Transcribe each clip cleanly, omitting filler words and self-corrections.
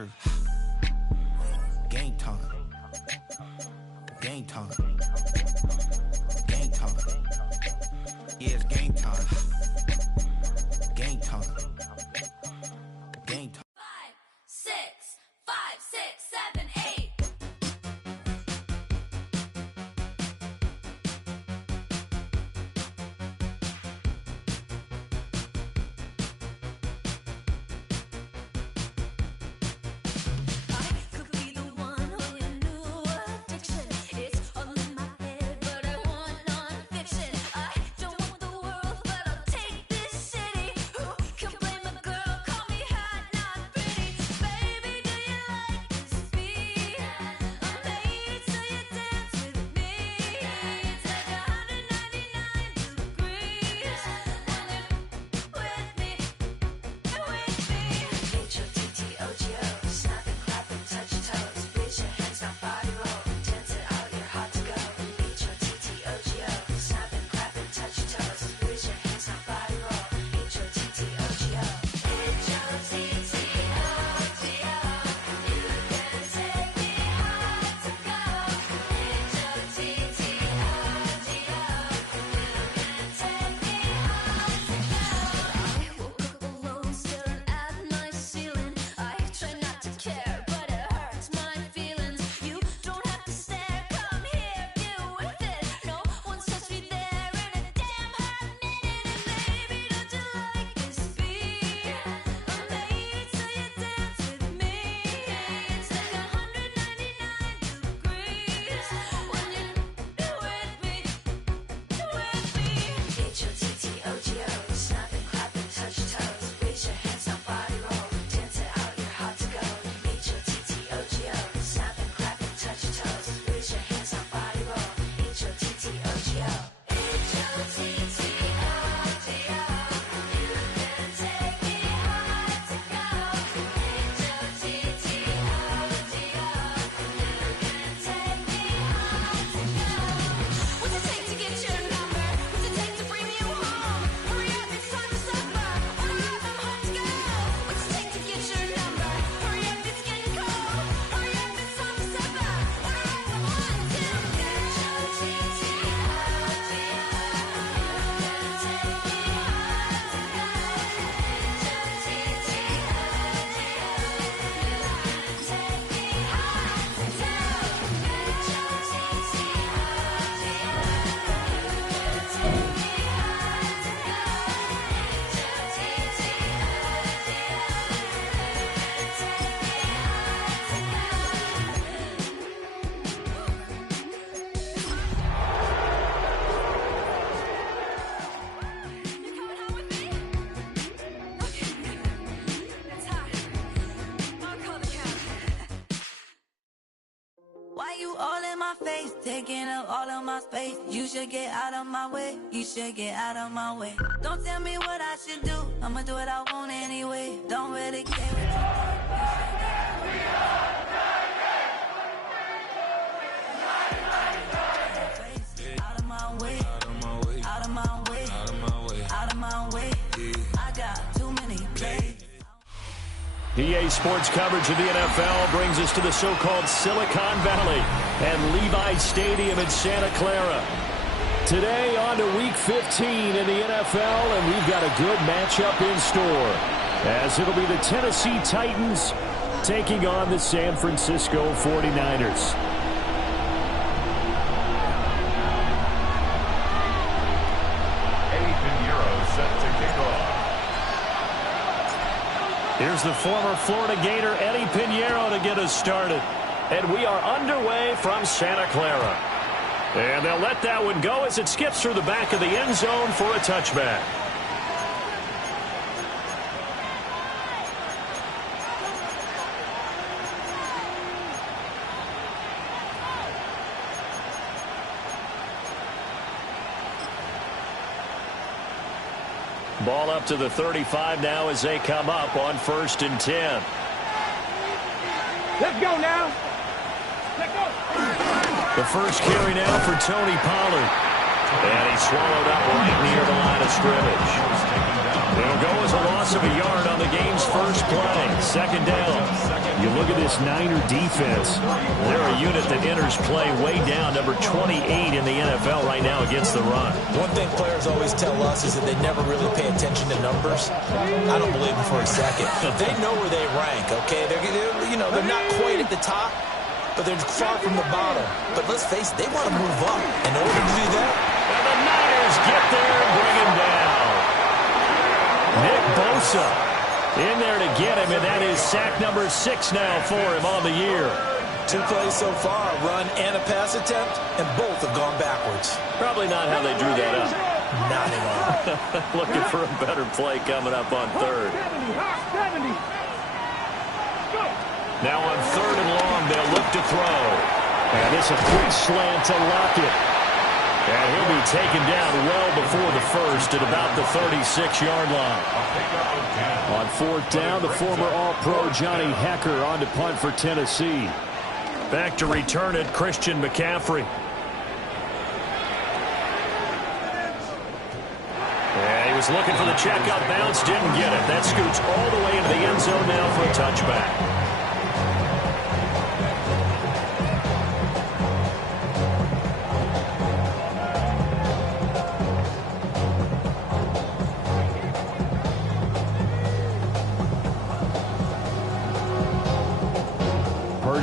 true. Game time. Game time. Game time. Yeah, it's game time. Game time. Game time. 5, 6, 5, 6, 7, 8. Why you all in my face, taking up all of my space? You should get out of my way, you should get out of my way. Don't tell me what I should do, I'ma do what I want anyway. Don't really care what you think, you should get out of my way. Out of my way, out of my way, out of my way, out of my way. I got too many plays. EA Sports coverage of the NFL brings us to the so-called Silicon Valley and Levi Stadium in Santa Clara. Today on to Week 15 in the NFL, and we've got a good matchup in store, as it'll be the Tennessee Titans taking on the San Francisco 49ers. Here's the former Florida Gator, Eddie Pinheiro, to get us started. And we are underway from Santa Clara. And they'll let that one go as it skips through the back of the end zone for a touchback. Ball up to the 35 now as they come up on 1st and 10. Let's go now. Let's go. The first carry now for Tony Pollard. And he's swallowed up right near the line of scrimmage. It'll go as a loss of a yard on the game's first play. second down. You look at this Niner defense. They're a unit that enters play way down, number 28 in the NFL right now against the run. One thing players always tell us is that they never really pay attention to numbers. I don't believe them for a second. They know where they rank, okay? They're not quite at the top, but they're far from the bottom. But let's face it, they want to move up. In order to do that, and the Niners get there and bring him down. Nick Bosa in there to get him, and that is sack number 6 now for him on the year. 2 plays so far, a run and a pass attempt, and both have gone backwards. Probably not how they drew that up. Not at all. Looking for a better play coming up on third. Now on 3rd and long, they'll look to throw. And it's a quick slant to Lockett. And he'll be taken down well before the first at about the 36-yard line. On 4th down, the former All-Pro Johnny Hekker on to punt for Tennessee. Back to return it, Christian McCaffrey. And he was looking for the checkout bounce, didn't get it. That scoots all the way into the end zone now for a touchback.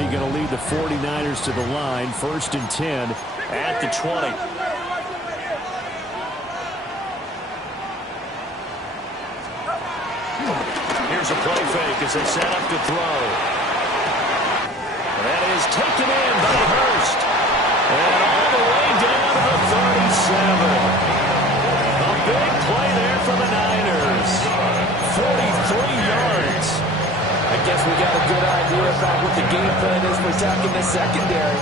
Going to lead the 49ers to the line. 1st and 10 at the 20. Here's a play fake as they set up to throw. That is taken in by Hurst. And all the way down to the 37. A big play there for the Niners. 43 yards. I guess we got a good idea about what the game plan is for attacking the secondary.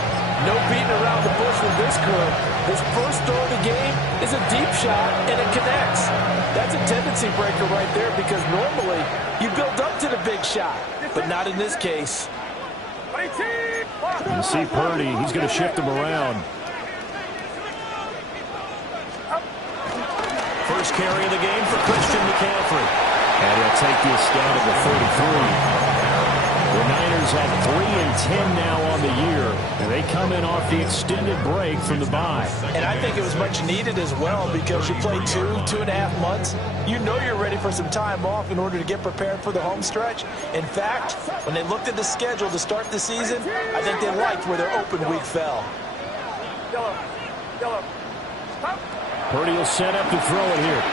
No beating around the bush with this crew. His first throw of the game is a deep shot, and it connects. That's a tendency breaker right there because normally you build up to the big shot, but not in this case. You see Purdy, he's going to shift him around. First carry of the game for Christian McCaffrey. And he'll take this down to the 33. The Niners have 3 and 10 now on the year, and they come in off the extended break from the bye. And I think it was much needed as well because you play 2.5 months. You know you're ready for some time off in order to get prepared for the home stretch. In fact, when they looked at the schedule to start the season, I think they liked where their open week fell. Purdy will set up to throw it here.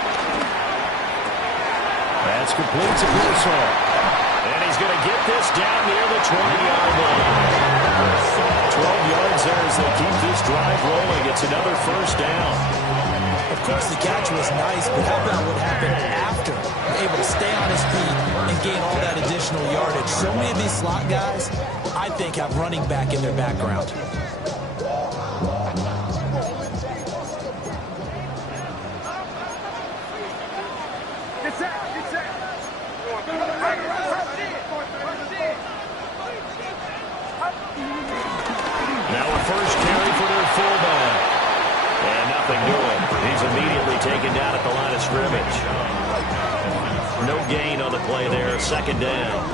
That's complete to Pearsall. And he's going to get this down near the 20-yard line. 12 yards there as they keep this drive rolling. It's another first down. Of course, the catch was nice, but how about what happened after? Able to stay on his feet and gain all that additional yardage. So many of these slot guys, I think, have running back in their background. Now a first carry for their fullback. And nothing doing. He's immediately taken down at the line of scrimmage. No gain on the play there. 2nd down.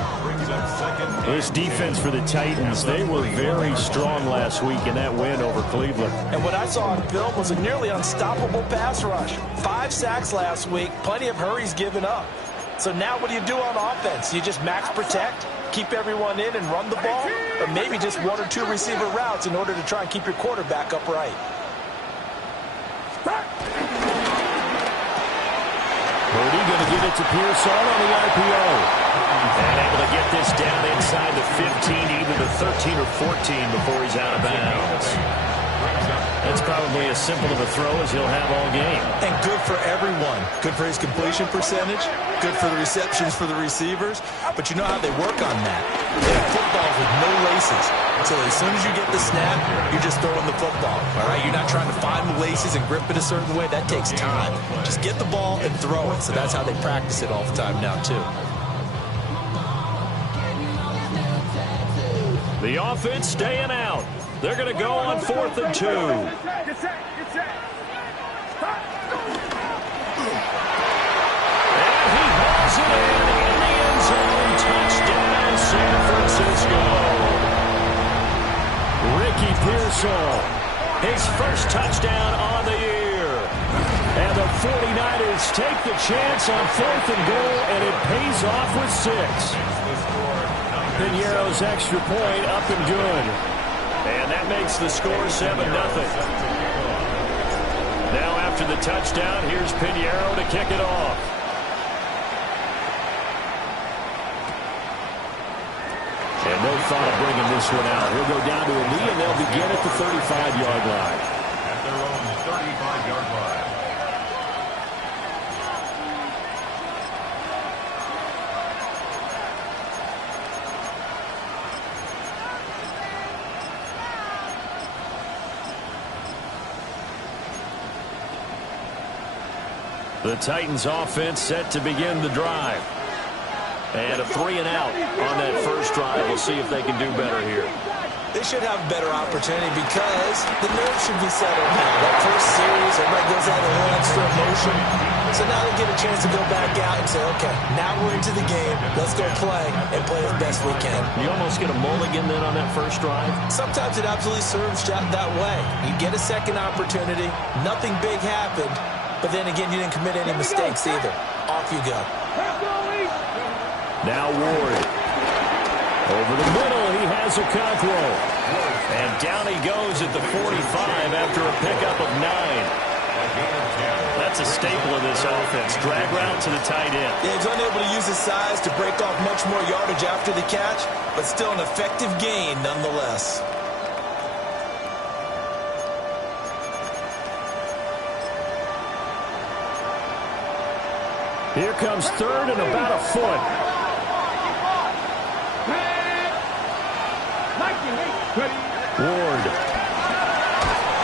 This defense for the Titans, they were very strong last week in that win over Cleveland. And what I saw on film was a nearly unstoppable pass rush. 5 sacks last week, plenty of hurries given up. So now what do you do on offense? You just max protect, keep everyone in and run the ball, or maybe just 1 or 2 receiver routes in order to try and keep your quarterback upright. Purdy going to give it to Pearsall on the RPO. And able to get this down inside the 15, either the 13 or 14 before he's out of bounds. That's probably as simple of a throw as he'll have all game. And good for everyone. Good for his completion percentage. Good for the receptions for the receivers. But you know how they work on that. They have footballs with no laces. So as soon as you get the snap, you're just throwing the football. All right, you're not trying to find the laces and grip it a certain way. That takes time. Just get the ball and throw it. So that's how they practice it all the time now, too. The offense staying out. They're going to go on 4th and 2. And he hauls it in the end zone. Touchdown. whistle. His first touchdown on the year. And the 49ers take the chance on 4th and goal, and it pays off with 6. Piñeiro's extra point up and good. And that makes the score 7-0. Now after the touchdown, here's Piñeiro to kick it off. And no thought of bringing this one out. He'll go down to a knee, and they'll begin at the 35-yard line. At their own 35-yard line. The Titans offense set to begin the drive. And a 3-and-out on that first drive. We'll see if they can do better here. They should have a better opportunity because the nerves should be settled now. That first series, everybody goes out a little extra emotion. So now they get a chance to go back out and say, okay, now we're into the game. Let's go play and play as best we can. You almost get a mulligan then on that first drive? Sometimes it absolutely serves that way. You get a second opportunity. Nothing big happened. But then again, you didn't commit any mistakes either. Off you go. Now Ward. Over the middle, he has Okonkwo. And down he goes at the 45 after a pickup of 9. That's a staple of this offense. Drag route to the tight end. Yeah, he's unable to use his size to break off much more yardage after the catch, but still an effective gain nonetheless. Here comes 3rd and about a foot. Ward.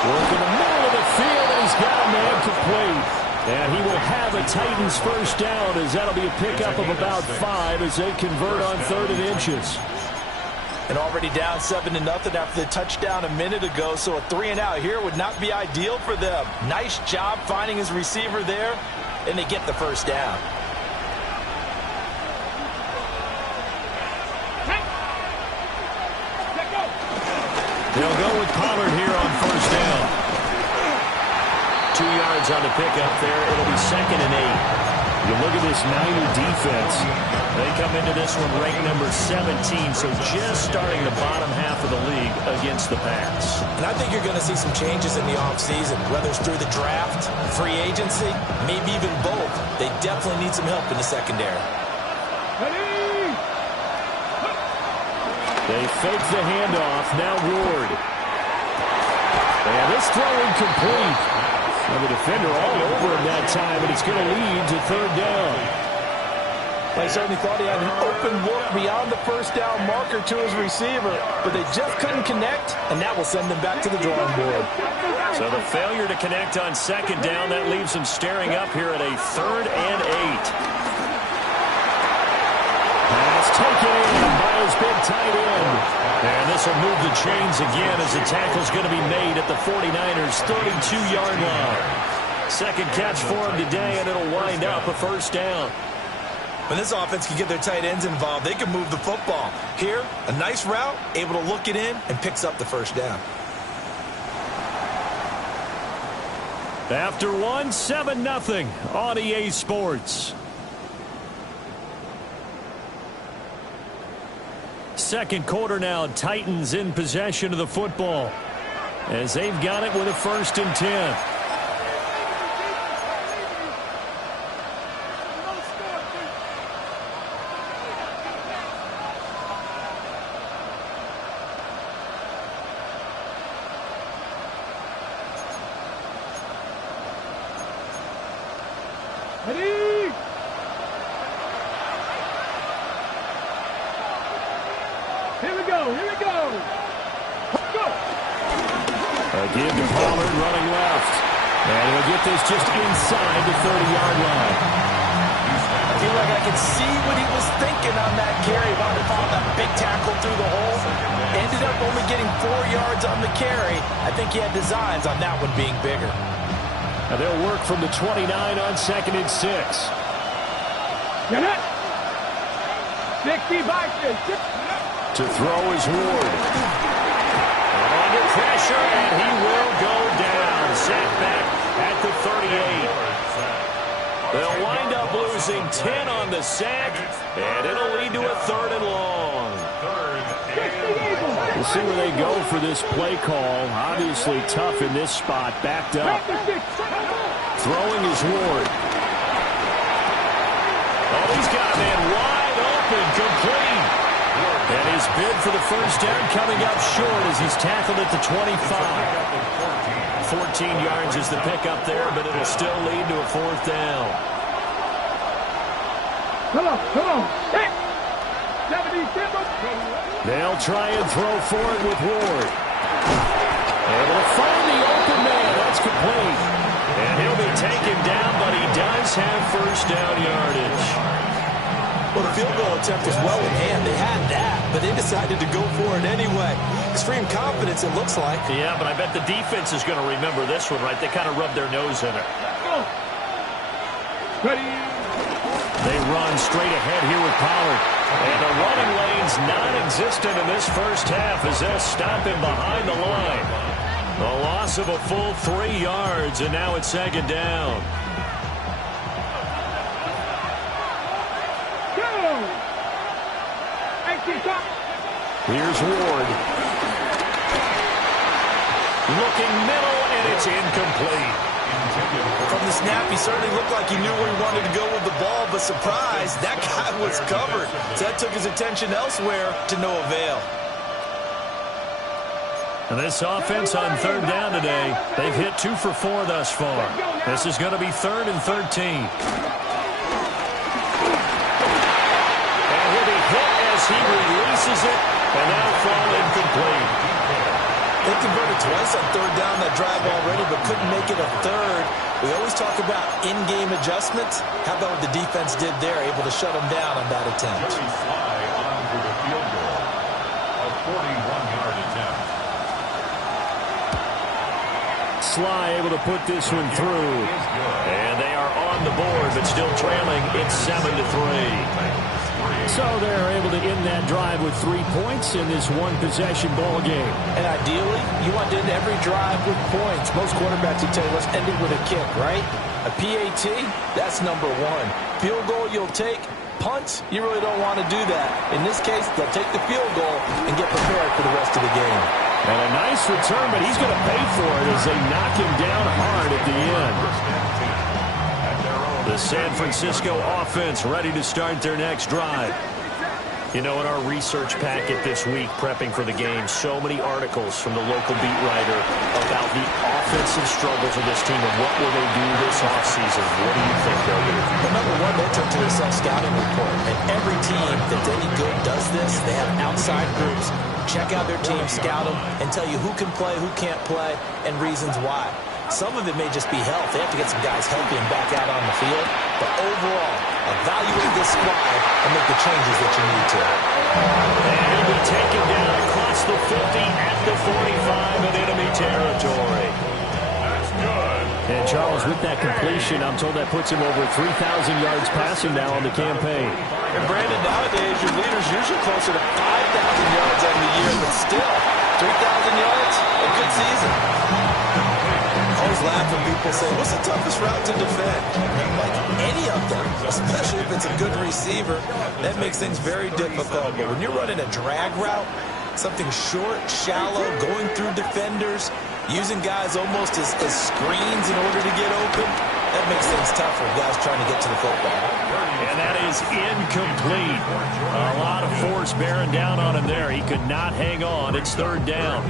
Work in the middle of the field, and he's got a man complete. And he will have a Titans first down, as that'll be a pickup of about 5 as they convert on 3rd and inches. And already down 7-0 after the touchdown a minute ago, so a 3-and-out here would not be ideal for them. Nice job finding his receiver there, and they get the first down. They'll go with Pollard here on first down. 2 yards on the pickup there. It'll be 2nd and 8. You look at this Niner defense. They come into this one ranked number 17, so just starting the bottom half of the league against the pass. And I think you're going to see some changes in the offseason, whether it's through the draft, free agency, maybe even both. They definitely need some help in the secondary. They fake the handoff. Now Ward. And this throw incomplete. And the defender all over him that time, and it's going to lead to 3rd down. I certainly thought he had an open look beyond the first down marker to his receiver, but they just couldn't connect, and that will send them back to the drawing board. So the failure to connect on 2nd down, that leaves them staring up here at a 3rd and 8. Pass taken in by his big tight end. And this will move the chains again as the tackle's going to be made at the 49ers' 32-yard line. Second catch for him today, and it'll wind up a first down. When this offense can get their tight ends involved, they can move the football. Here, a nice route, able to look it in, and picks up the first down. After 7-0 on EA Sports. Second quarter now, Titans in possession of the football as they've got it with a 1st and 10. Again to Pollard running left. And he'll get this just inside the 30-yard line. I feel like I can see what he was thinking on that carry. Wanted to follow that big tackle through the hole. Ended up only getting 4 yards on the carry. I think he had designs on that one being bigger. Now they'll work from the 29 on 2nd and 6. Get it. 65. To throw is Ward. On under pressure, and he will go down. Sacked back at the 38. They'll wind up losing 10 on the sack, and it'll lead to a 3rd and long. We'll see where they go for this play call. Obviously tough in this spot, backed up. Throwing is Ward. Oh, he's got a man wide open, complete. And his bid for the first down coming up short as he's tackled at the 25. 14 yards is the pickup there, but it'll still lead to a 4th down. Come on. Hey. They'll try and throw for it with Ward. Able to find the open man. That's complete. And he'll be taken down, but he does have first down yardage. Well, the field goal attempt was well in hand. They had that, but they decided to go for it anyway. Extreme confidence, it looks like. Yeah, but I bet the defense is going to remember this one, right? They kind of rubbed their nose in it. Ready. They run straight ahead here with Pollard. And the running lane's non-existent in this first half as they'll stop him behind the line. A loss of a full 3 yards, and now it's 2nd down. Here's Ward. Looking middle, and it's incomplete. From the snap, he certainly looked like he knew where he wanted to go with the ball, but surprise, that guy was covered. So that took his attention elsewhere to no avail. And this offense on 3rd down today, they've hit 2 for 4 thus far. This is going to be 3rd and 13. And he'll be hit as he releases it, and that'll fall incomplete. They converted twice on 3rd down that drive already, but couldn't make it a 3rd. We always talk about in-game adjustments. How about what the defense did there, able to shut them down on that attempt? Sly on for the field goal. A 41-yard attempt. Sly able to put this one through. And they are on the board, but still trailing. It's 7-3. So they're able to end that drive with 3 points in this one-possession ball game. And ideally, you want to end every drive with points. Most quarterbacks would tell you, let's end it with a kick, right? A PAT, that's number 1. Field goal you'll take. Punts, you really don't want to do that. In this case, they'll take the field goal and get prepared for the rest of the game. And a nice return, but he's going to pay for it as they knock him down hard at the end. The San Francisco offense ready to start their next drive. You know, in our research packet this week, prepping for the game, so many articles from the local beat writer about the offensive struggles of this team and what will they do this offseason. What do you think they'll do? Well, number 1, they took to their self-scouting report. And every team that's any good does this. They have outside groups. Check out their team, scout them, and tell you who can play, who can't play, and reasons why. Some of it may just be health. They have to get some guys healthy and back out on the field. But overall, evaluate this squad and make the changes that you need to. And he'll be taken down across the 50 at the 45 in enemy territory. That's good. And Charles, with that completion, I'm told that puts him over 3,000 yards passing now on the campaign. And Brandon, nowadays, your leader's usually closer to 5,000 yards on the year, but still, 3,000 yards, a good season. I always laugh when people say, what's the toughest route to defend? Like any of them, especially if it's a good receiver, that makes things very difficult. But when you're running a drag route, something short, shallow, going through defenders, using guys almost as screens in order to get open, that makes things tough for guys trying to get to the football. And that is incomplete. A lot of force bearing down on him there. He could not hang on. It's 3rd down.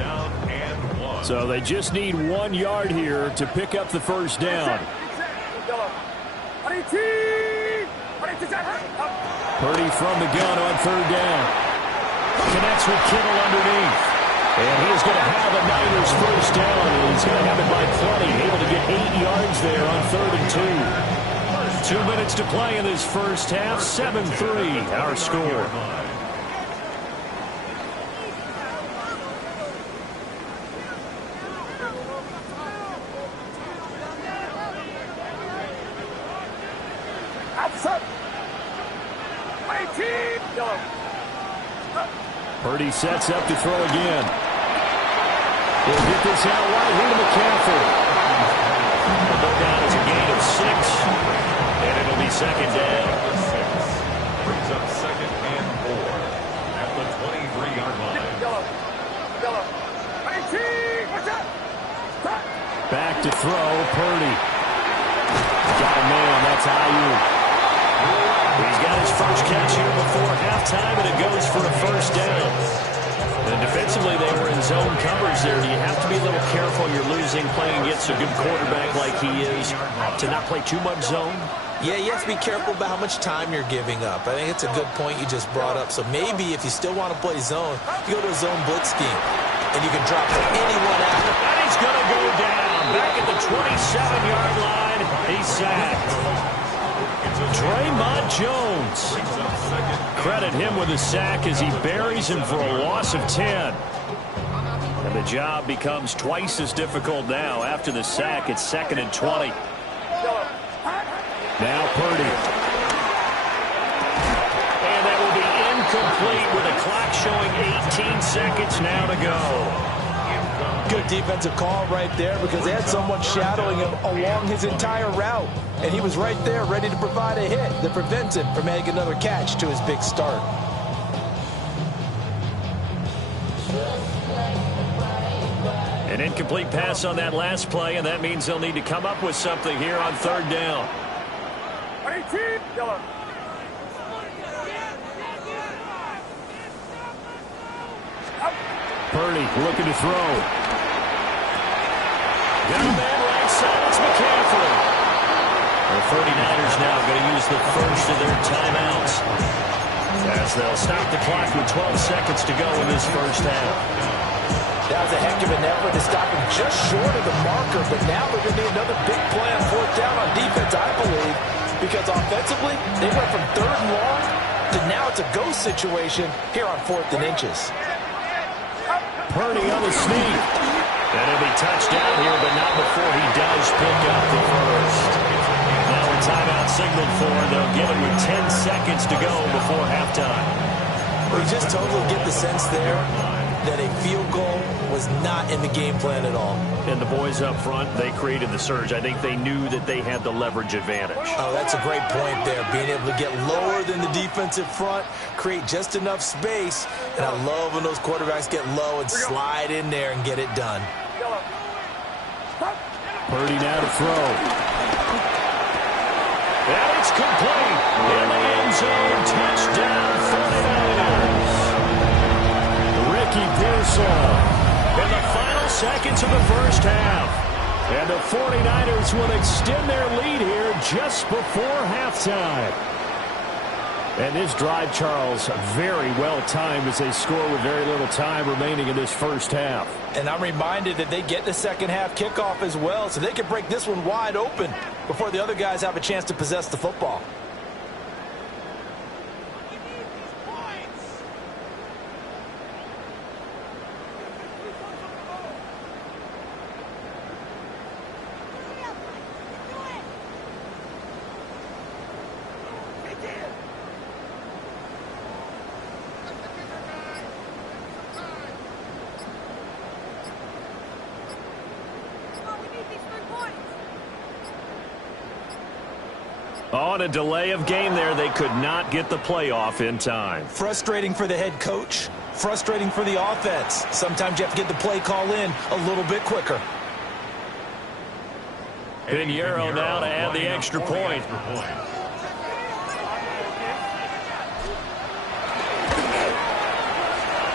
So they just need 1 yard here to pick up the first down. Purdy from the gun on 3rd down. Connects with Kittle underneath. And he is going to have a Niners first down. And he's going to have it by plenty. Able to get 8 yards there on 3rd and 2. 2 minutes to play in this first half. 7-3 our score. Purdy sets up to throw again. He'll get this out wide here to McCaffrey. It'll go down as a gain of 6, and it'll be second down. Brings up second and 4 at the 23-yard line. Back to throw, Purdy. Got a man, that's Ayuk. He's got his first catch here before halftime, and it goes for a first down. And defensively, they were in zone coverage there. Do you have to be a little careful? You're losing playing against a good quarterback like he is to not play too much zone? Yeah, you have to be careful about how much time you're giving up. I think it's a good point you just brought up. So maybe if you still want to play zone, you go to a zone blitz scheme, and you can drop anyone out. And he's going to go down. Back at the 27-yard line, he's sacked. Draymond Jones. Credit him with a sack as he buries him for a loss of 10. And the job becomes twice as difficult now. After the sack, it's 2nd and 20. Now Purdy. And that will be incomplete with a clock showing 18 seconds now to go. Good defensive call right there because they had someone shadowing him along his entire route. And he was right there ready to provide a hit that prevents him from making another catch to his big start. An incomplete pass on that last play, and that means they'll need to come up with something here on 3rd down. Purdy looking to throw. Got a man right side. It's McCaffrey. The 49ers now going to use the first of their timeouts as they'll stop the clock with 12 seconds to go in this first half. That was a heck of an effort to stop him just short of the marker, but now they're going to need another big play on 4th down on defense, I believe, because offensively, they went from 3rd and long to now it's a go situation here on 4th and inches. Purdy on the sneak. And it'll be touchdown here, but not before he does pick up the first. Now a timeout signaled for. They'll give it with 10 seconds to go before halftime. We just totally get the sense there that a field goal was not in the game plan at all. And the boys up front, they created the surge. I think they knew that they had the leverage advantage. Oh, that's a great point there. Being able to get lower than the defensive front, create just enough space. And I love when those quarterbacks get low and slide in there and get it done. Purdy now to throw. And it's complete. In the end zone, touchdown 49ers. Ricky Pearsall in the final seconds of the first half. And the 49ers will extend their lead here just before halftime. And this drive, Charles, very well timed as they score with very little time remaining in this first half. And I'm reminded that they get the second half kickoff as well, so they can break this one wide open before the other guys have a chance to possess the football. On a delay of game there, they could not get the playoff in time. Frustrating for the head coach, frustrating for the offense. Sometimes you have to get the play call in a little bit quicker. Pinheiro now to add the extra point.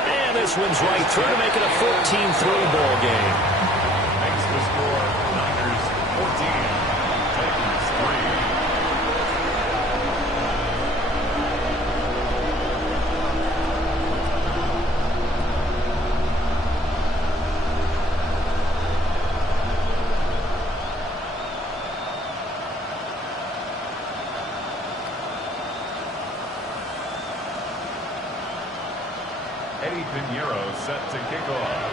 And this one's right through to make it a 14-3 ball game. Makes the score Niners 14, Titans 3. Eddie Pinheiro set to kick off.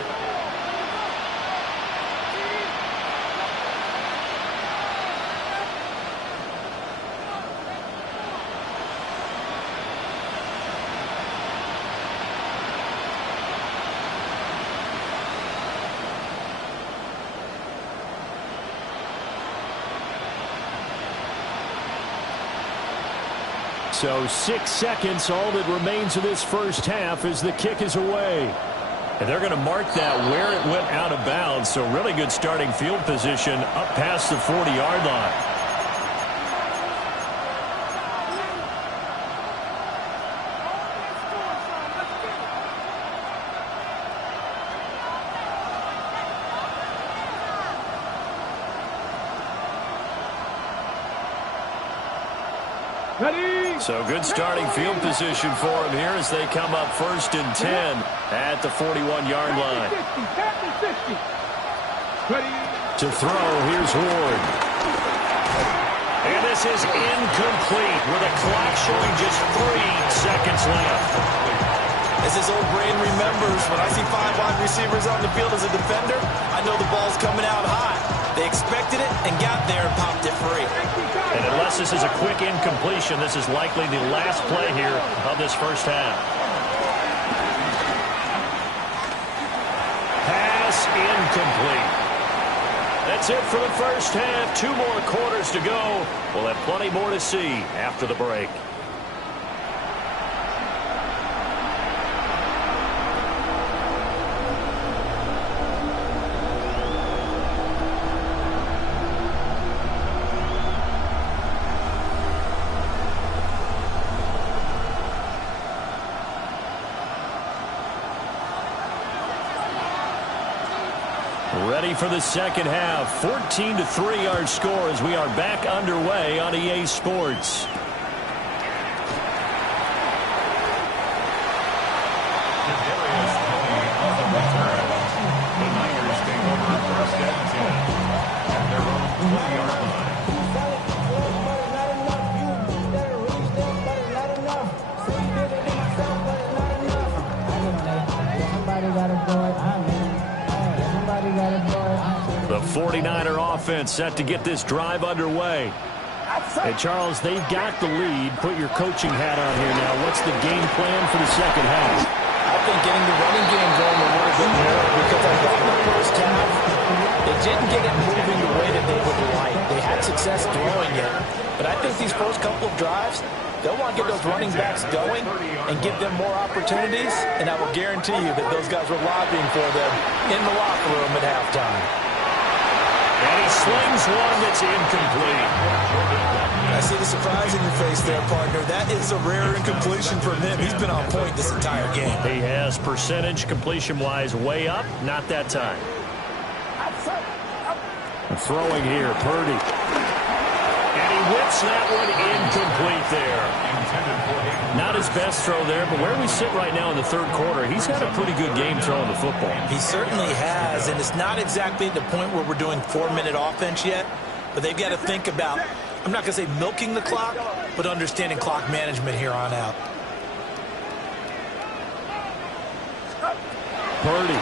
So 6 seconds, all that remains of this first half as the kick is away. And they're going to mark that where it went out of bounds. So really good starting field position up past the 40-yard line. So good starting field position for him here as they come up 1st and 10 at the 41-yard line. To throw, here's Ward. And this is incomplete with a clock showing just 3 seconds left. As his old brain remembers, when I see 5 wide receivers on the field as a defender, I know the ball's coming out high. They expected it and got there and popped it free. And unless this is a quick incompletion, this is likely the last play here of this first half. Pass incomplete. That's it for the first half. 2 more quarters to go. We'll have plenty more to see after the break. Ready for the second half. 14-3 our score as we are back underway on EA Sports. The 49er offense set to get this drive underway. Hey, Charles, they've got the lead. Put your coaching hat on here now. What's the game plan for the second half? I think getting the running game going a little bit more because I thought in the first half they didn't get it moving the way that they would like. They had success throwing it, but I think these first couple of drives, they'll want to get those running backs going and give them more opportunities, and I will guarantee you that those guys were lobbying for them in the locker room at halftime. And he slings one that's incomplete. I see the surprise in your face there, partner. That is a rare incompletion from him. He's been on point this entire game. He has percentage completion-wise way up. Not that time. Throwing here, Purdy. And he whips that one incomplete there. Not his best throw there, but where we sit right now in the third quarter, he's had a pretty good game throwing the football. He certainly has, and it's not exactly at the point where we're doing 4-minute offense yet, but they've got to think about, I'm not going to say milking the clock, but understanding clock management here on out. Purdy.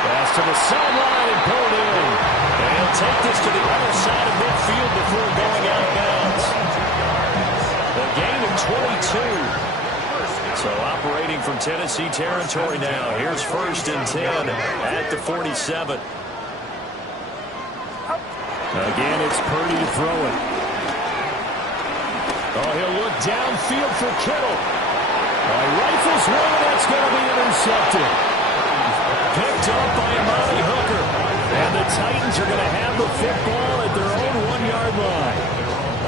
Pass to the sideline and pulled in. And he'll take this to the other side of midfield before going out of bounds. A gain of 22. So operating from Tennessee territory now. Here's 1st and 10 at the 47. Again, it's Purdy to throw it. Oh, he'll look downfield for Kittle. He rifles one, that's going to be intercepted. Picked up by Amari Hooker. And the Titans are going to have the football at their own 1-yard line.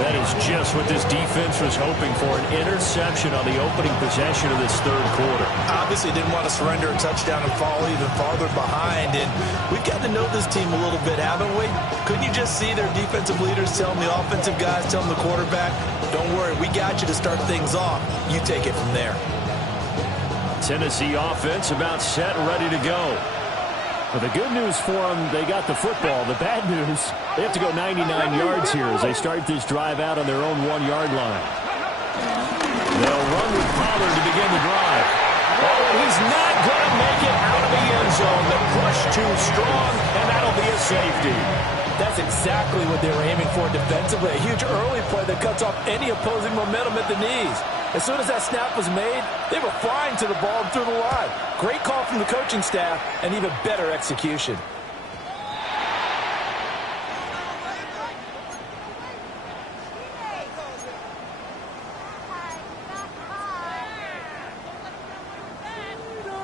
That is just what this defense was hoping for, an interception on the opening possession of this third quarter. Obviously didn't want to surrender a touchdown and fall even farther behind, and we've got to know this team a little bit, haven't we? Couldn't you just see their defensive leaders telling the offensive guys, telling the quarterback, don't worry, we got you to start things off. You take it from there. Tennessee offense about set and ready to go. But the good news for them, they got the football. The bad news, they have to go 99 yards here as they start this drive out on their own 1-yard line. They'll run with Pollard to begin the drive. Oh, and he's not going to make it out of the end zone. The push too strong, and that'll be a safety. That's exactly what they were aiming for defensively. A huge early play that cuts off any opposing momentum at the knees. As soon as that snap was made, they were flying to the ball and through the line. Great call from the coaching staff and even better execution.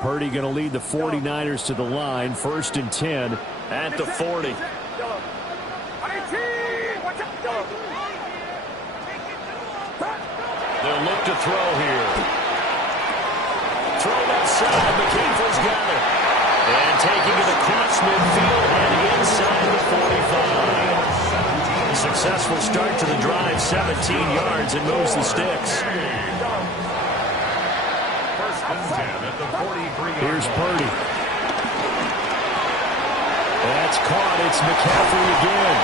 Purdy going to lead the 49ers to the line. 1st and 10 at the 40. They'll look to throw here. Throw that side. McCaffrey's got it. And taking it across midfield and inside the 45. Successful start to the drive. 17 yards and moves the sticks. First and 10 at the 43. Here's Purdy. That's caught. It's McCaffrey again.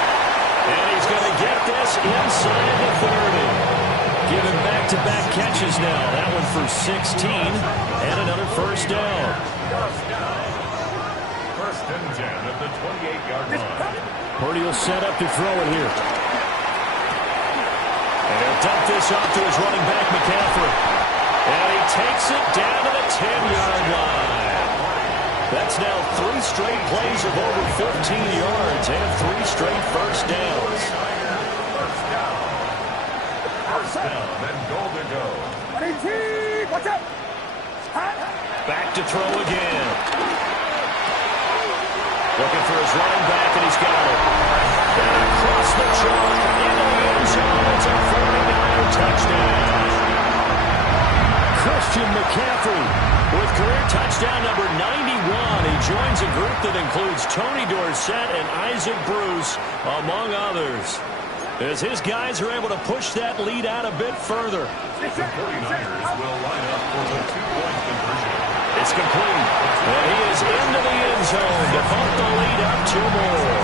And he's going to get this inside the 30. Giving back-to-back catches now. That one for 16 and another first down. First and 10 at the 28-yard line. Purdy will set up to throw it here. And he'll dump this off to his running back, McCaffrey. And he takes it down to the 10-yard line. That's now 3 straight plays of over 15 yards and 3 straight first downs. First down and goal to go. Back to throw again. Looking for his running back, and he's got it. And across the chalk into the end zone. It's a 49er touchdown. Christian McCaffrey with career touchdown number 91. He joins a group that includes Tony Dorsett and Isaac Bruce, among others, as his guys are able to push that lead out a bit further. The 49ers will line up for the 2-point conversion. It's complete. And he is into the end zone to bump the lead up 2 more.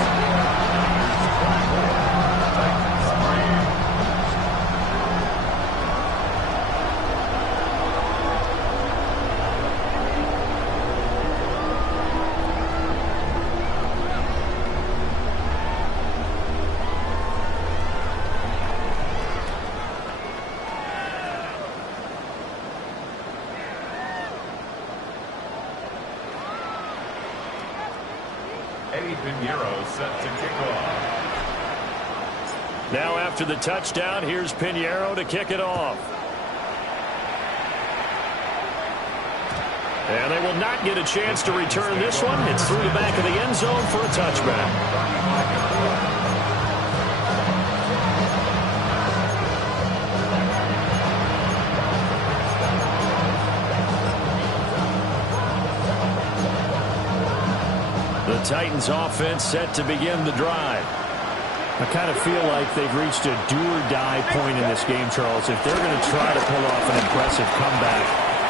Set to kick off. Now after the touchdown, here's Pinheiro to kick it off. And they will not get a chance to return this one. It's through the back of the end zone for a touchback. The Titans offense set to begin the drive. I kind of feel like they've reached a do-or-die point in this game, Charles. If they're going to try to pull off an impressive comeback,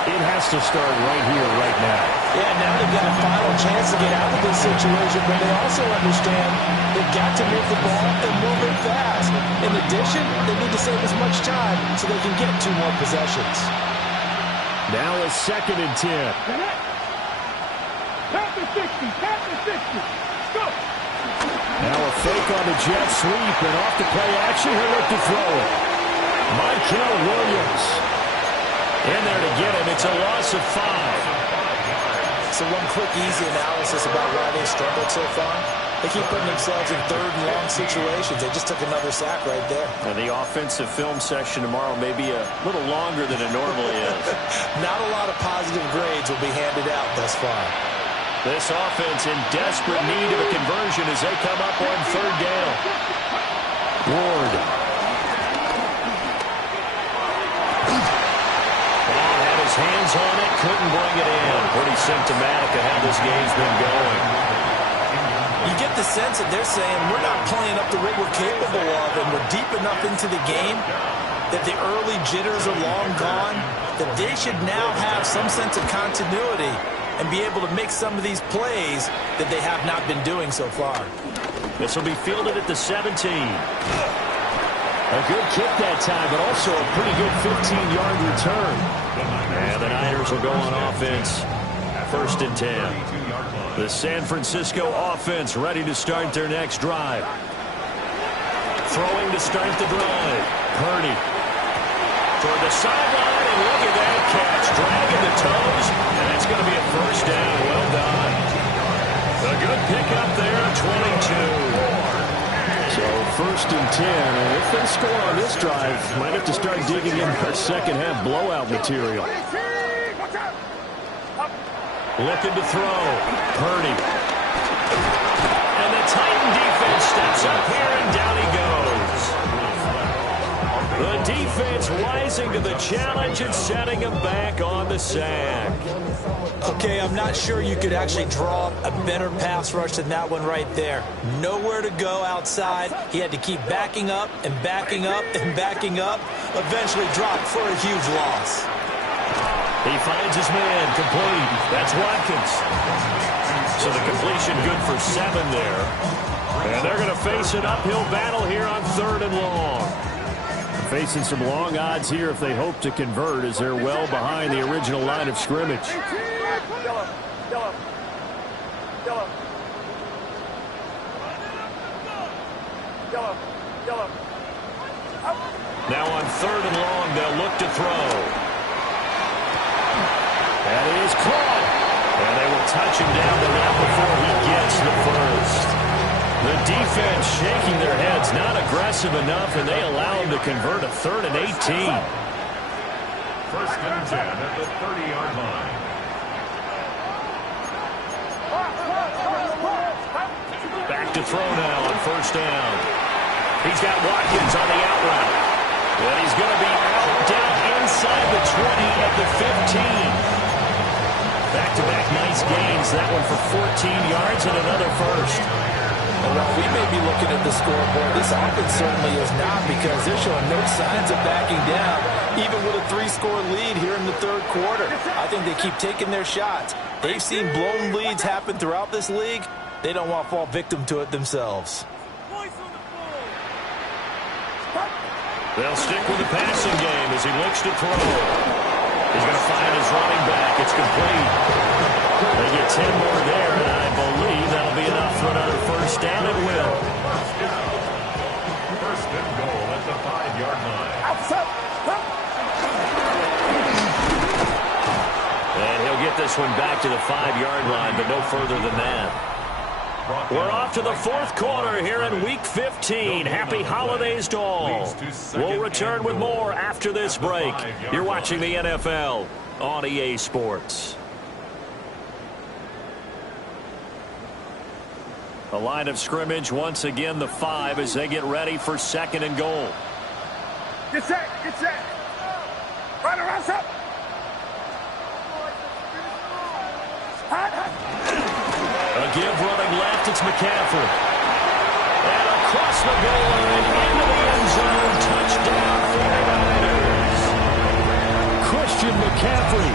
it has to start right here, right now. Yeah, now they've got a final chance to get out of this situation, but they also understand they've got to move the ball and move it fast. In addition, they need to save as much time so they can get 2 more possessions. Now a 2nd and 10. Pass the 60. Pass the 60. Let's go. Now a fake on the jet sweep, and off the play action, he'll look to throw it. Michael Williams in there to get him. It's a loss of 5. So one quick, easy analysis about why they struggled so far. They keep putting themselves in 3rd and long situations. They just took another sack right there. And the offensive film session tomorrow may be a little longer than it normally is. Not a lot of positive grades will be handed out thus far. This offense in desperate need of a conversion as they come up on 3rd down. Ward. Ball had his hands on it, couldn't bring it in. Pretty symptomatic of how this game's been going. You get the sense that they're saying we're not playing up to what we're capable of, and we're deep enough into the game that the early jitters are long gone, that they should now have some sense of continuity and be able to make some of these plays that they have not been doing so far. This will be fielded at the 17. A good kick that time, but also a pretty good 15-yard return. And the Niners will go on offense. 1st and 10. The San Francisco offense ready to start their next drive. Throwing to start the drive. Purdy toward the sideline, and look at that catch. Dragging the toes, and that's going to be a first down. Well done. A good pickup there, 22. So 1st and 10, and if they score on this drive, might have to start digging in their second half blowout material. Looking to throw. Purdy. And the Titan defense steps up here, and down he goes. The defense rising to the challenge and setting him back on the sack. Okay, I'm not sure you could actually draw a better pass rush than that one right there. Nowhere to go outside. He had to keep backing up and backing up and backing up. Eventually dropped for a huge loss. He finds his man, complete. That's Watkins. So the completion good for 7 there. And they're going to face an uphill battle here on 3rd and long. Facing some long odds here if they hope to convert, as they're well behind the original line of scrimmage. Now on 3rd and long, they'll look to throw. And it is caught. And they will touch him down the net before he gets the first. The defense shaking their heads, not aggressive enough, and they allow him to convert a 3rd and 18. 1st and 10 at the 30-yard line. Back to throw now on 1st down. He's got Watkins on the out route. And he's going to be out down inside the 20 at the 15. Back-to-back nice gains. That one for 14 yards and another first. Well, we may be looking at the scoreboard. This offense certainly is not, because they're showing no signs of backing down, even with a 3-score lead here in the 3rd quarter. I think they keep taking their shots. They've seen blown leads happen throughout this league. They don't want to fall victim to it themselves. They'll stick with the passing game as he looks to throw. He's going to find his running back. It's complete. They get 10 more there, and I believe that'll be enough for another 1st down and will. 1st and goal at the 5-yard line. And he'll get this one back to the 5-yard line, but no further than that. We're off to the 4th quarter here in Week 15. Happy holidays to all. We'll return with more after this break. You're watching the NFL on EA Sports. The line of scrimmage, once again, the 5 as they get ready for 2nd and goal. Get set, get set. Right around, up. A give running left, it's McCaffrey. And across the goal line, into the end zone, touchdown 49ers. Christian McCaffrey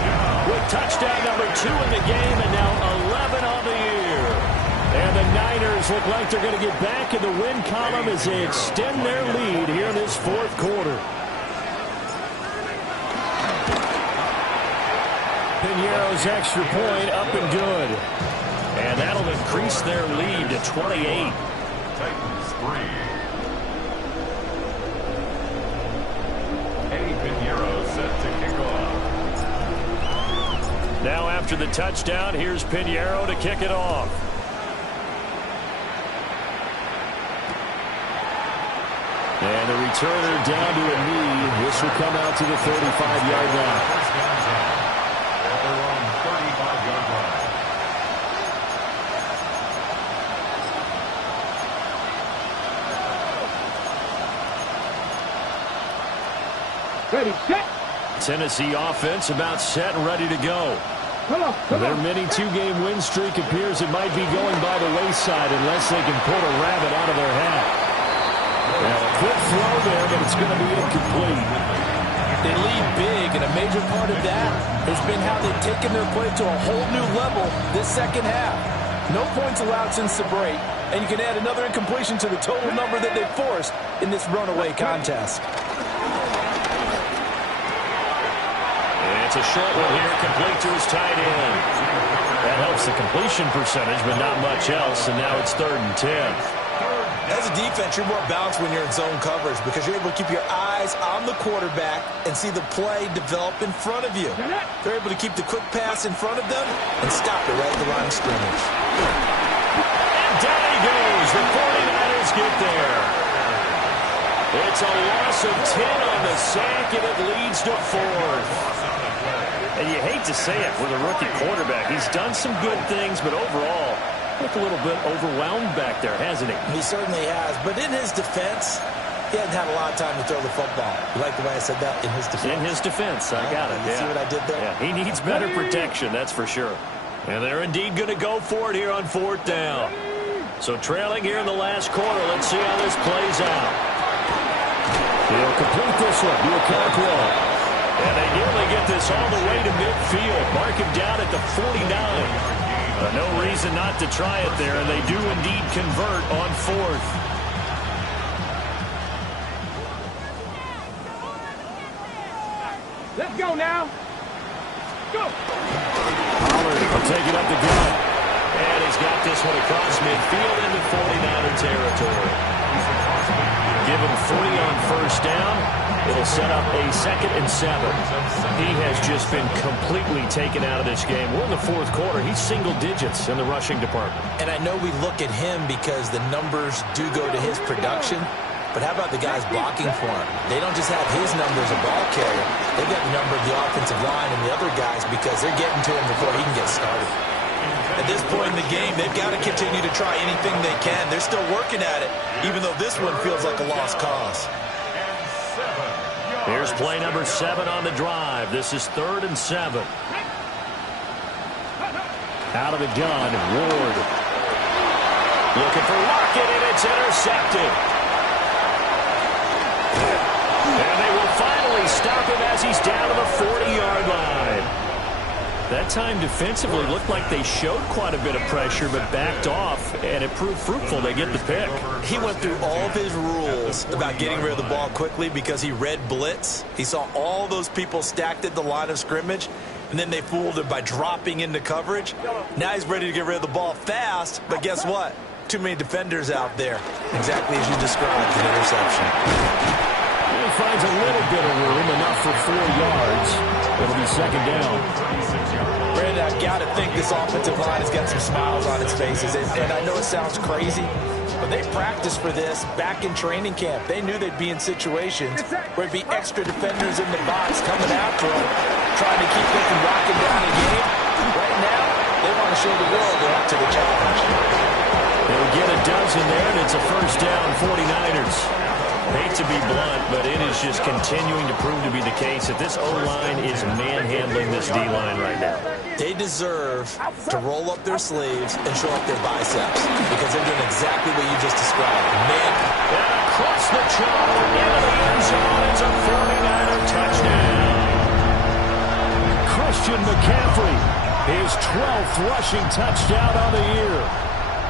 With touchdown number 2 in the game and now 11 on the year. And the Niners look like they're going to get back in the win column as they extend their lead here in this 4th quarter. Piñeiro's extra point up and good. And that'll increase their lead to 28. Titans 3. Eddie Piñeiro set to kick off. Now after the touchdown, here's Piñeiro to kick it off. And the returner down to a knee. This will come out to the 35-yard line. First down, 10. At their own 35-yard line. Ready, set. Tennessee offense about set and ready to go. Come on, come Their on. mini 2-game win streak appears it might be going by the wayside unless they can pull a rabbit out of their hat. Well, a quick throw there, but it's going to be incomplete. They lead big, and a major part of that has been how they've taken their play to a whole new level this second half. No points allowed since the break, and you can add another incompletion to the total number that they've forced in this runaway contest. It's a short one here, complete to his tight end. That helps the completion percentage, but not much else, and now it's 3rd and 10. As a defense, you're more balanced when you're in zone coverage because you're able to keep your eyes on the quarterback and see the play develop in front of you. They're able to keep the quick pass in front of them and stop it right at the line of scrimmage. And down he goes. The 49ers get there. It's a loss of 10 on the sack, and it leads to 4th. And you hate to say it with a rookie quarterback. He's done some good things, but overall, looked a little bit overwhelmed back there, hasn't he? He certainly has. But in his defense, he hasn't had a lot of time to throw the football. You like the way I said that? In his defense? In his defense. I got it. You see what I did there? Yeah, he needs better protection, that's for sure. And they're indeed going to go for it here on 4th down. So trailing here in the last quarter. Let's see how this plays out. He'll complete this one. Do a count. And they nearly get this all the way to midfield. Mark him down at the 49. No reason not to try it there, and they do indeed convert on 4th. Let's go now. Go. Pollard will take it up the gut. And he's got this one across midfield into 49er territory. Give him 3 on 1st down. It'll set up a 2nd and 7. He has just been completely taken out of this game. We're in the 4th quarter. He's single digits in the rushing department. And I know we look at him because the numbers do go to his production. But how about the guys blocking for him? They don't just have his number as a ball carrier. They've got the number of the offensive line and the other guys because they're getting to him before he can get started. At this point in the game, they've got to continue to try anything they can. They're still working at it, even though this one feels like a lost cause. Here's play number 7 on the drive. This is 3rd and 7. Out of the gun, Ward. Looking for Lockett, and it's intercepted. And they will finally stop him as he's down to the 40-yard line. That time defensively looked like they showed quite a bit of pressure but backed off, and it proved fruitful. They get the pick. He went through all of his rules about getting rid of the ball quickly because he read blitz. He saw all those people stacked at the line of scrimmage, and then they fooled him by dropping into coverage. Now he's ready to get rid of the ball fast, but guess what? Too many defenders out there. Exactly as you described, an interception. He finds a little bit of room, enough for 4 yards. It'll be 2nd down. Brandon, I've got to think this offensive line has got some smiles on its faces. And I know it sounds crazy, but they practiced for this back in training camp. They knew they'd be in situations where it'd be extra defenders in the box coming after them, trying to keep them from locking down a game. Right now, they want to show the world they're up to the challenge. They'll get a dozen there, and it's a 1st down, 49ers. Hate to be blunt, but it is just continuing to prove to be the case that this O-line is manhandling this D-line right now. They deserve to roll up their sleeves and show up their biceps because they're doing exactly what you just described. Man. And across the chop, into the end zone, it's a 49er touchdown. Christian McCaffrey, his 12th rushing touchdown on the year.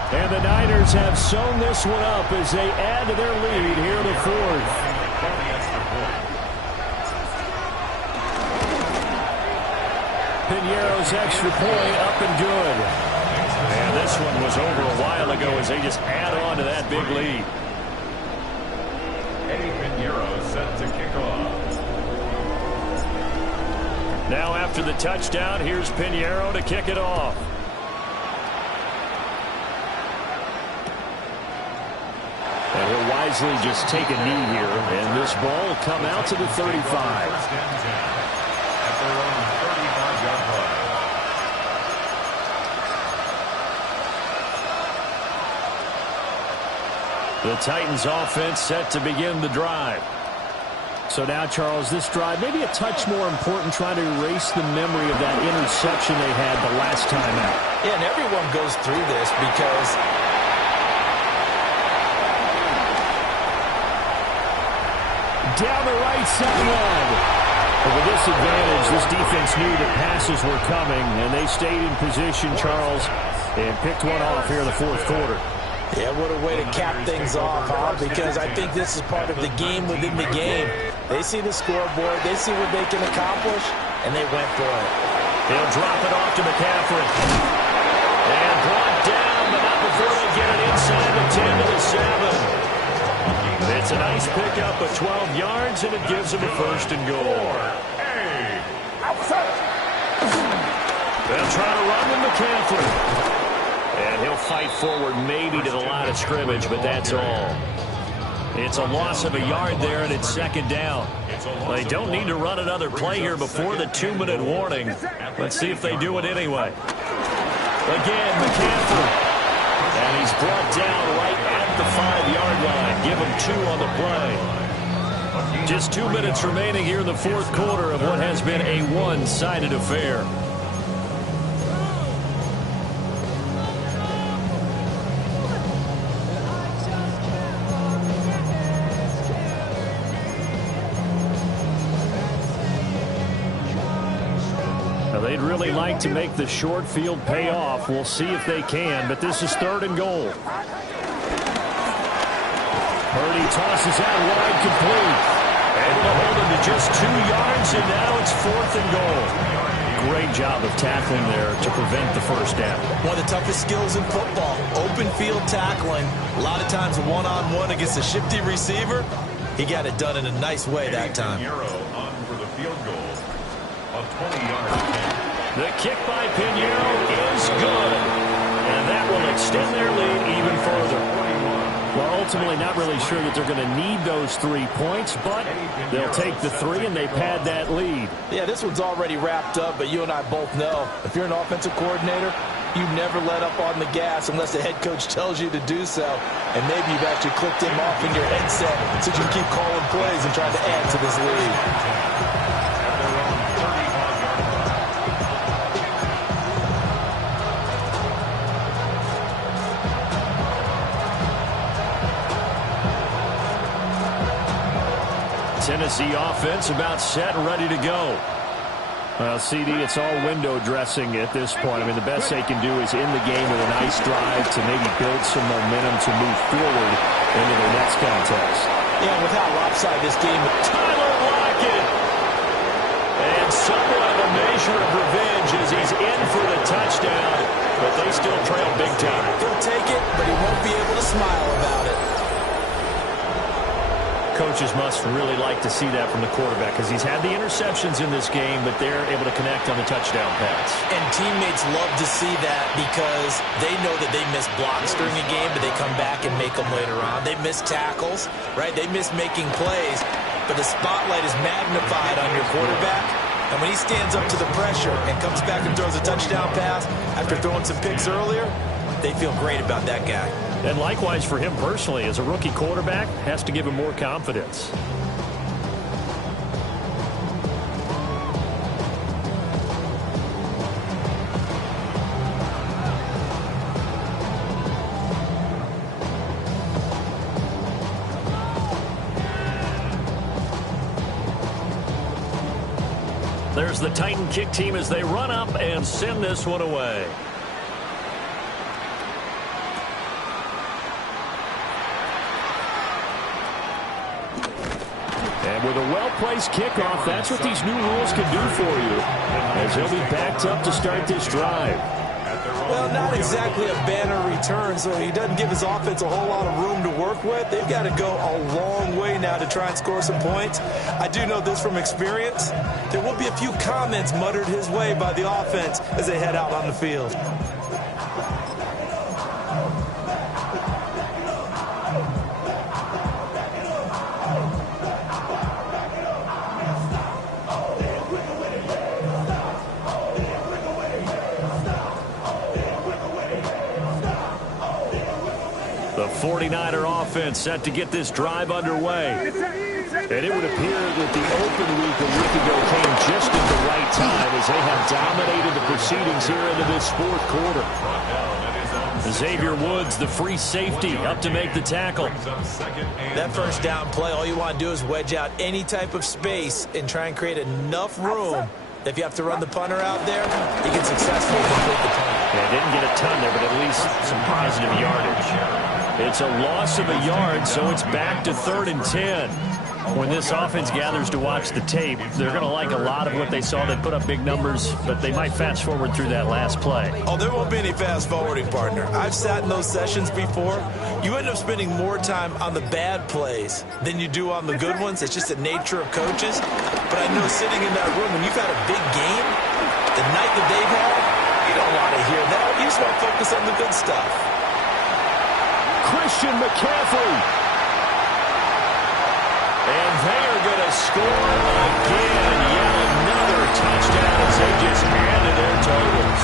And the Niners have sewn this one up as they add to their lead here in the 4th. Piñeiro's extra point up and good. And this one was over a while ago as they just add on to that big lead. Eddie Piñeiro set to kick off. Now after the touchdown, here's Piñeiro to kick it off. And he'll wisely just take a knee here, and this ball will come out to the 35. At their own 35-yard line. The Titans offense set to begin the drive. So now, Charles, this drive maybe a touch more important, trying to erase the memory of that interception they had the last time out. Yeah, and everyone goes through this because down the right sideline. But with this advantage, this defense knew that passes were coming, and they stayed in position, Charles, and picked one off here in the 4th quarter. Yeah, what a way to cap things off, huh? Because I think this is part of the game within the game. They see the scoreboard, they see what they can accomplish, and they went for it. He'll drop it off to McCaffrey. And brought down, but not before they get it inside the 10 to the 7. It's a nice pickup of 12 yards, and it gives them a 1st and goal. They'll try to run with McCaffrey. And he'll fight forward maybe to the line of scrimmage, but that's all. It's a loss of a yard there, and it's second down. They don't need to run another play here before the 2-minute warning. Let's see if they do it anyway. Again, McCaffrey. And he's brought down right at the 5-yard line. Give him 2 on the play. Just 2 minutes remaining here in the fourth quarter of what has been a one-sided affair. They'd really like to make the short field pay off. We'll see if they can, but this is 3rd and goal. Purdy tosses out wide, complete. Able to hold him to just 2 yards, and now it's 4th and goal. Great job of tackling there to prevent the first down. One of the toughest skills in football, open field tackling. A lot of times one-on-one against a shifty receiver. He got it done in a nice way that time. On for the field goal. A 20-yard attempt. The kick by Pinheiro is good. And that will extend their lead even further. Well, ultimately not really sure that they're going to need those 3 points, but they'll take the 3 and they pad that lead. Yeah, this one's already wrapped up, but you and I both know if you're an offensive coordinator, you never let up on the gas unless the head coach tells you to do so. And maybe you've actually clicked him off in your headset so you can keep calling plays and trying to add to this lead. Tennessee offense about set and ready to go. Well, CD, it's all window dressing at this point. I mean, the best they can do is end the game with a nice drive to maybe build some momentum to move forward into the next contest. Yeah, with how lopsided this game is. Tyler Lockett! And somewhat of a measure of revenge as he's in for the touchdown, but they still trail big time. He'll take it, but he won't be able to smile about it. Coaches must really like to see that from the quarterback because he's had the interceptions in this game, but they're able to connect on the touchdown pass. And teammates love to see that because they know that they miss blocks during a game, but they come back and make them later on. They miss tackles, right? They miss making plays, but the spotlight is magnified on your quarterback. And when he stands up to the pressure and comes back and throws a touchdown pass after throwing some picks earlier, they feel great about that guy. And likewise for him personally, as a rookie quarterback, has to give him more confidence. There's the Titan kick team as they run up and send this one away. And with a well-placed kickoff, that's what these new rules can do for you, as he'll be backed up to start this drive. Well, not exactly a banner return, so he doesn't give his offense a whole lot of room to work with. They've got to go a long way now to try and score some points. I do know this from experience. There will be a few comments muttered his way by the offense as they head out on the field. The 49er offense set to get this drive underway. And it would appear that the open week a week ago came just at the right time as they have dominated the proceedings here into this fourth quarter. Xavier Woods, the free safety, up to make the tackle. That first down play, all you want to do is wedge out any type of space and try and create enough room. If you have to run the punter out there, he can successfully complete the punt. Yeah, didn't get a ton there, but at least some positive yardage. It's a loss of a yard, so it's back to 3rd and 10. When this offense gathers to watch the tape, they're going to like a lot of what they saw. They put up big numbers, but they might fast forward through that last play. Oh, there won't be any fast forwarding, partner. I've sat in those sessions before. You end up spending more time on the bad plays than you do on the good ones. It's just the nature of coaches. But I know sitting in that room, when you've had a big game, the night that they've had, you don't want to hear that. You just want to focus on the good stuff. Christian McCaffrey. to score again. Yet another touchdown as they just add to their totals.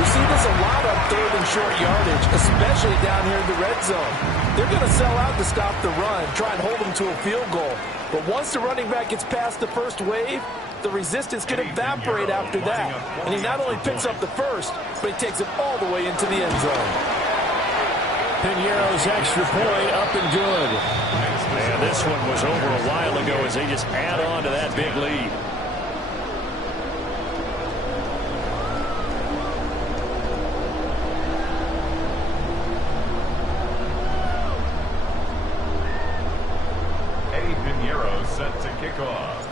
We see this a lot on third and short yardage, especially down here in the red zone. They're going to sell out to stop the run, try and hold them to a field goal. But once the running back gets past the first wave, the resistance can evaporate after that. And he not only picks up the first, but he takes it all the way into the end zone. Piñeiro's extra point up and good. And this one was over a while ago as they just add on to that big lead. Piñeiro set to kick off.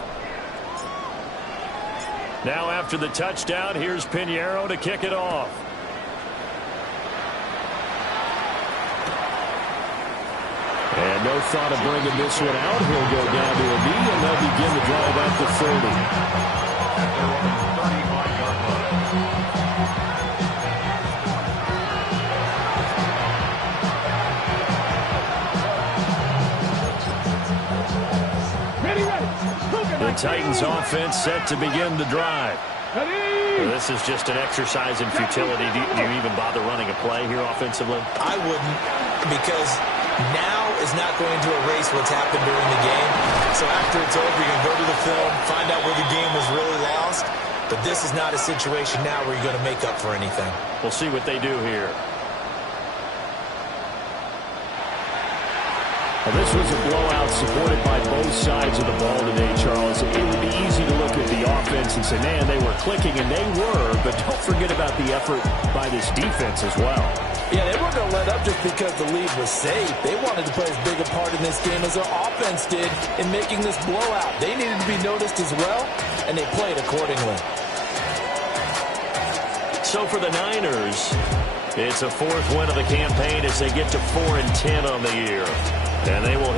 Now after the touchdown, here's Piñeiro to kick it off. And no thought of bringing this one out. He'll go down to a knee, and they'll begin the drive at the 30. At their own 35-yard line. The Titans offense set to begin the drive. This is just an exercise in futility. Do you even bother running a play here offensively? I wouldn't, because now is not going to erase what's happened during the game. So after it's over, you can go to the film, find out where the game was really lost. But this is not a situation now where you're going to make up for anything. We'll see what they do here. Well, this was a blowout supported by both sides of the ball today, Charles. It would be easy to look at the offense and say, man, they were clicking, and they were. But don't forget about the effort by this defense as well. Yeah, they weren't going to let up just because the lead was safe. They wanted to play as big a part in this game as their offense did in making this blowout. They needed to be noticed as well, and they played accordingly. So for the Niners, it's a fourth win of the campaign as they get to 4-10 on the year. And they will hit